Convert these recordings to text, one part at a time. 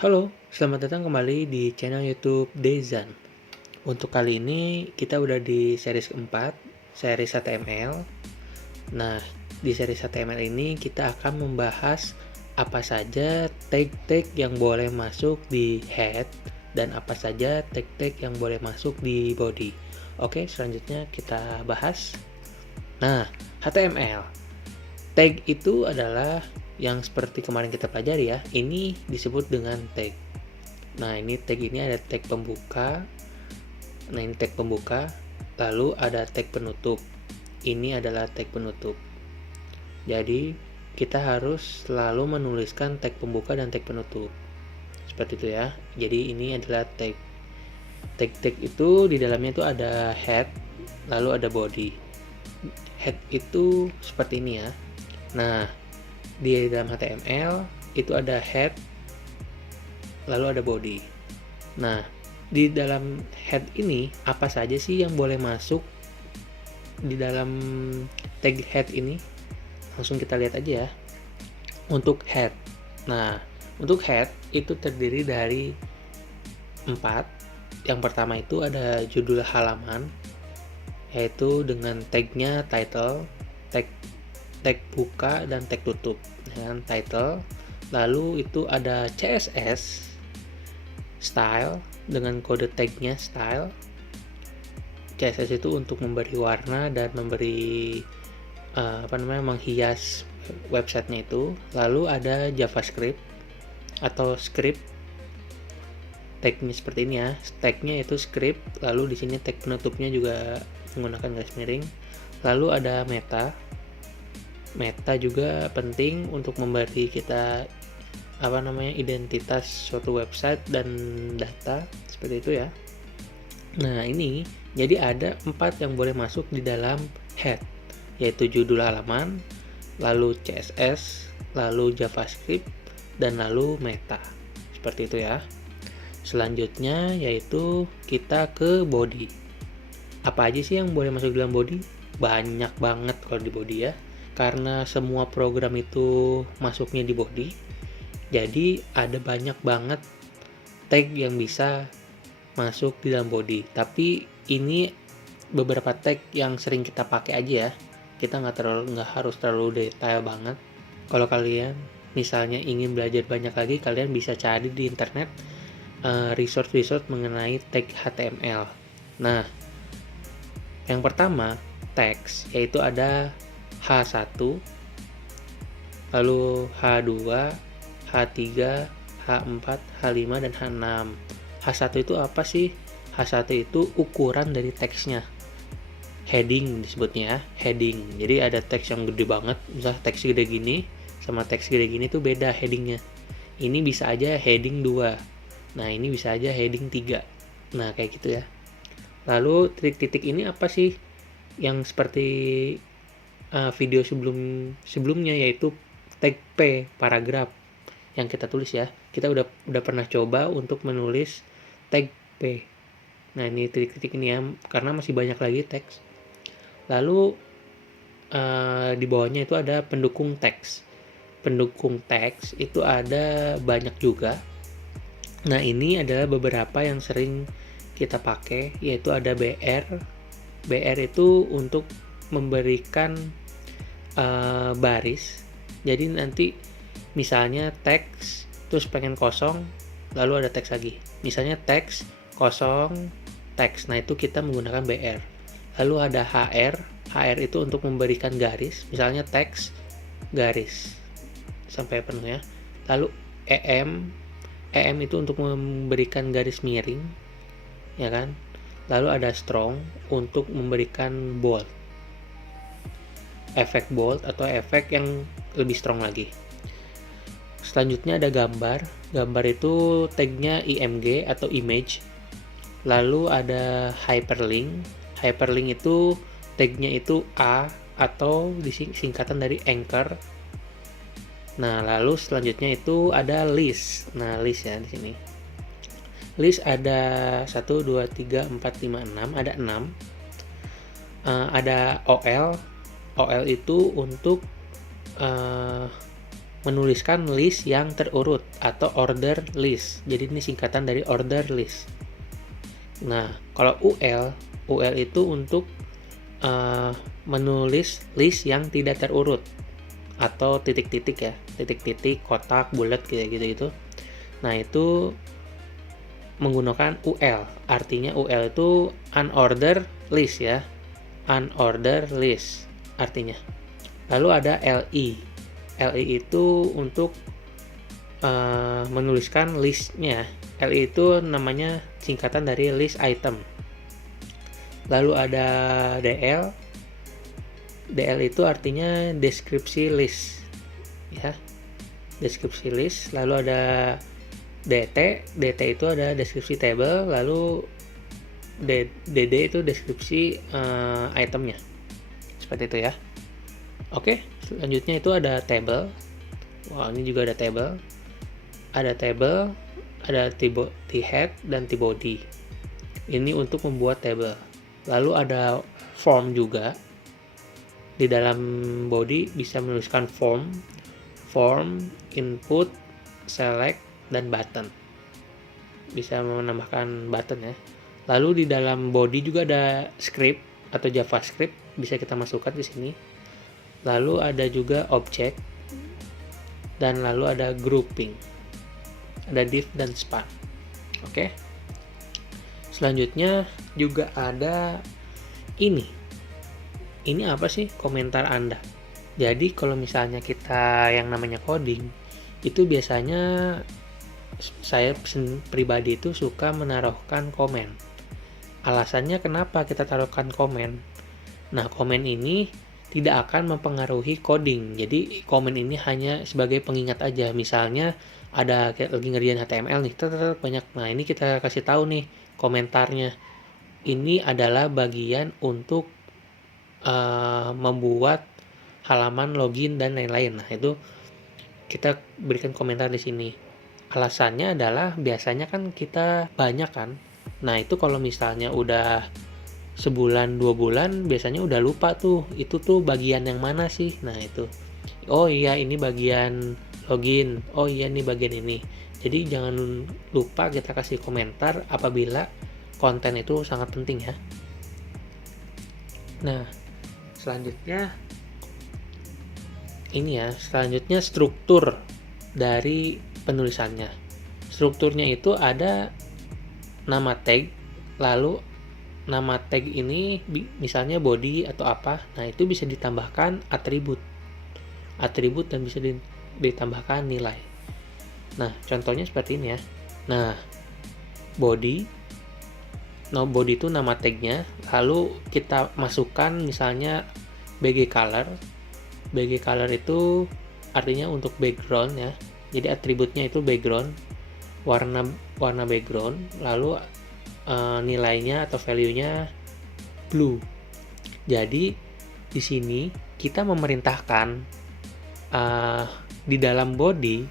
Halo, selamat datang kembali di channel YouTube Dezan. Untuk kali ini kita udah di series keempat, series HTML. Nah, di series HTML ini kita akan membahas apa saja tag-tag yang boleh masuk di head dan apa saja tag-tag yang boleh masuk di body. Oke, selanjutnya kita bahas. Nah, HTML. Tag itu adalah yang seperti kemarin kita pelajari ya. Ini disebut dengan tag. Nah, ini tag ini ada tag pembuka. Nah, ini tag pembuka. Lalu ada tag penutup. Ini adalah tag penutup. Jadi, kita harus selalu menuliskan tag pembuka dan tag penutup. Seperti itu ya. Jadi, ini adalah tag. Tag-tag itu di dalamnya itu ada head, lalu ada body. Head itu seperti ini ya. Nah, di dalam HTML itu ada head, lalu ada body. Nah, di dalam head ini apa saja sih yang boleh masuk di dalam tag head ini? Langsung kita lihat aja ya. Untuk head. Nah, untuk head itu terdiri dari 4. Yang pertama itu ada judul halaman, yaitu dengan tagnya title, tag buka dan tag tutup. Dengan title, lalu itu ada CSS style dengan kode tagnya style. CSS itu untuk memberi warna dan memberi menghias websitenya itu. Lalu ada JavaScript atau script, tagnya seperti ini ya. Tagnya itu script, lalu di sini tag penutupnya juga menggunakan garis miring. Lalu ada meta. Meta juga penting untuk memberi kita identitas suatu website dan data seperti itu ya. Nah, ini jadi ada 4 yang boleh masuk di dalam head, yaitu judul halaman, lalu CSS, lalu JavaScript, dan lalu meta. Seperti itu ya. Selanjutnya yaitu kita ke body. Apa aja sih yang boleh masuk dalam body? Banyak banget kalau di body ya. Karena semua program itu masuknya di body, jadi ada banyak banget tag yang bisa masuk di dalam body. Tapi ini beberapa tag yang sering kita pakai aja ya. Kita nggak harus terlalu detail banget. Kalau kalian misalnya ingin belajar banyak lagi, kalian bisa cari di internet resource mengenai tag HTML. Nah, yang pertama text, yaitu ada H1, lalu H2, H3, H4, H5, dan H6. H1 itu apa sih? H1 itu ukuran dari teksnya. Heading disebutnya, heading. Jadi ada teks yang gede banget, misalnya teks gede gini sama teks gede gini tuh beda headingnya. Ini bisa aja heading 2. Nah, ini bisa aja heading 3. Nah, kayak gitu ya. Lalu titik-titik ini apa sih? Yang seperti video sebelumnya, yaitu tag P, paragraf yang kita tulis ya. Kita udah pernah coba untuk menulis tag P. Nah, ini titik-titik ini ya, karena masih banyak lagi teks. Lalu di bawahnya itu ada pendukung teks. Pendukung teks itu ada banyak juga. Nah, ini adalah beberapa yang sering kita pakai, yaitu ada BR. BR itu untuk memberikan baris. Jadi nanti misalnya teks terus pengen kosong, lalu ada teks lagi. Misalnya teks kosong teks. Nah, itu kita menggunakan BR. Lalu ada HR. HR itu untuk memberikan garis. Misalnya teks garis sampai penuh ya. Lalu EM. EM itu untuk memberikan garis miring, ya kan? Lalu ada strong untuk memberikan bold. Efek bold atau efek yang lebih strong lagi. Selanjutnya ada gambar. Gambar itu tagnya IMG atau image. Lalu ada hyperlink. Hyperlink itu tagnya itu A atau singkatan dari anchor. Nah, lalu selanjutnya itu ada list. Nah, list ya di sini. List ada 1, 2, 3, 4, 5, 6. Ada 6. Ada OL. OL itu untuk menuliskan list yang terurut atau order list. Jadi ini singkatan dari order list. Nah, kalau UL itu untuk menulis list yang tidak terurut atau titik-titik ya, titik-titik, kotak, bulat gitu. Nah, itu menggunakan UL. Artinya UL itu unordered list ya. Unordered list artinya. Lalu ada LI. LI itu untuk menuliskan listnya. LI itu namanya singkatan dari list item. Lalu ada DL. DL itu artinya deskripsi list ya. Deskripsi list. Lalu ada DT. DT itu ada deskripsi table. Lalu DD itu deskripsi itemnya. Seperti itu ya. Oke, selanjutnya itu ada table. Wah, ini juga ada table. Ada table, ada T-head dan T-body. Ini untuk membuat table. Lalu ada form juga. Di dalam body bisa menuliskan form, input, select, dan button. Bisa menambahkan button ya. Lalu di dalam body juga ada script atau JavaScript, bisa kita masukkan di sini. Lalu ada juga object, dan lalu ada grouping. Ada div dan span. Oke. Selanjutnya juga ada ini. Ini apa sih? Komentar Anda. Jadi kalau misalnya kita yang namanya coding, itu biasanya saya pribadi itu suka menaruhkan komen. Alasannya kenapa kita taruhkan komen? Nah, komen ini tidak akan mempengaruhi coding. Jadi komen ini hanya sebagai pengingat aja. Misalnya ada lagi ngerjain HTML nih, banyak. Nah, ini kita kasih tahu nih komentarnya. Ini adalah bagian untuk membuat halaman login dan lain-lain. Nah, itu kita berikan komentar di sini. Alasannya adalah biasanya kan kita banyak kan. Nah, itu kalau misalnya udah sebulan 2 bulan biasanya udah lupa tuh itu tuh bagian yang mana sih. Nah, itu oh iya ini bagian login, oh iya ini bagian ini. Jadi jangan lupa kita kasih komentar apabila konten itu sangat penting ya. Nah, selanjutnya struktur dari penulisannya. Strukturnya itu ada nama tag, lalu nama tag ini misalnya body atau apa. Nah, itu bisa ditambahkan atribut dan bisa ditambahkan nilai. Nah, contohnya seperti ini ya. Nah, body itu nama tagnya, lalu kita masukkan misalnya BG color. BG color itu artinya untuk background ya. Jadi atributnya itu background, warna background, lalu nilainya atau value-nya blue. Jadi di sini kita memerintahkan di dalam body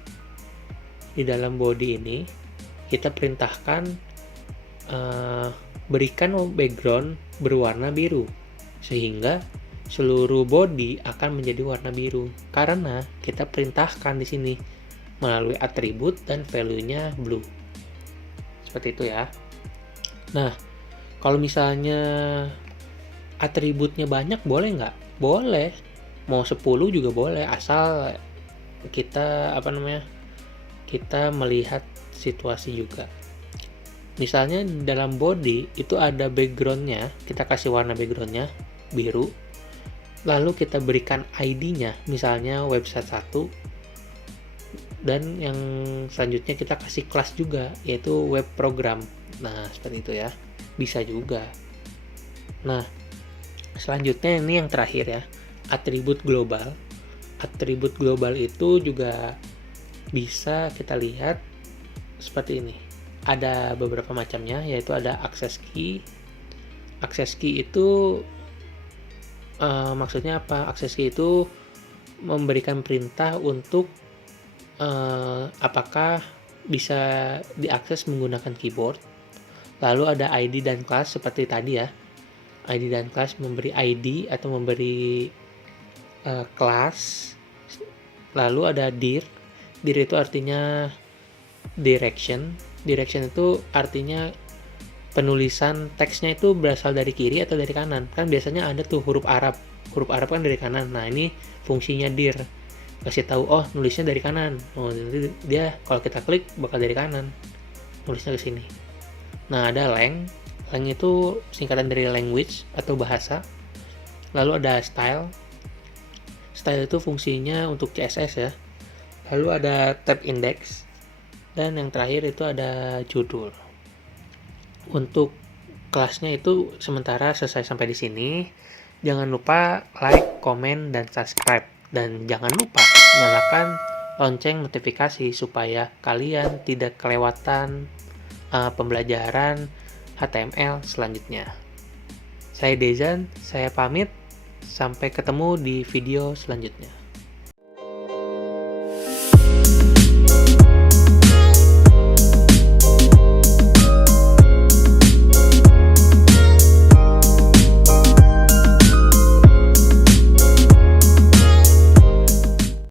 ini kita perintahkan berikan background berwarna biru sehingga seluruh body akan menjadi warna biru karena kita perintahkan di sini melalui atribut dan value-nya blue. Seperti itu ya. Nah, kalau misalnya atributnya banyak boleh nggak? Boleh. Mau 10 juga boleh asal kita kita melihat situasi juga. Misalnya dalam body itu ada backgroundnya, kita kasih warna backgroundnya biru. Lalu kita berikan ID-nya, misalnya website 1. Dan yang selanjutnya kita kasih kelas juga, yaitu web program. Nah, seperti itu ya. Bisa juga. Nah, selanjutnya ini yang terakhir ya, atribut global. Atribut global itu juga bisa kita lihat seperti ini. Ada beberapa macamnya, yaitu ada access key. Access key itu maksudnya apa? Access key itu memberikan perintah untuk apakah bisa diakses menggunakan keyboard. Lalu ada ID dan class seperti tadi ya. ID dan class memberi ID atau memberi kelas Lalu ada dir. Dir itu artinya direction. Direction itu artinya penulisan teksnya itu berasal dari kiri atau dari kanan. Kan biasanya ada tuh huruf Arab. Huruf Arab kan dari kanan. Nah, ini fungsinya dir. Kasih tahu, oh nulisnya dari kanan. Oh, nanti dia kalau kita klik bakal dari kanan. Nulisnya ke sini. Nah, ada lang. Lang itu singkatan dari language atau bahasa. Lalu ada style. Style itu fungsinya untuk CSS ya. Lalu ada tab index. Dan yang terakhir itu ada judul. Untuk kelasnya itu sementara selesai sampai di sini. Jangan lupa like, komen, dan subscribe. Dan jangan lupa nyalakan lonceng notifikasi supaya kalian tidak kelewatan pembelajaran HTML selanjutnya. Saya Dezan, saya pamit. Sampai ketemu di video selanjutnya.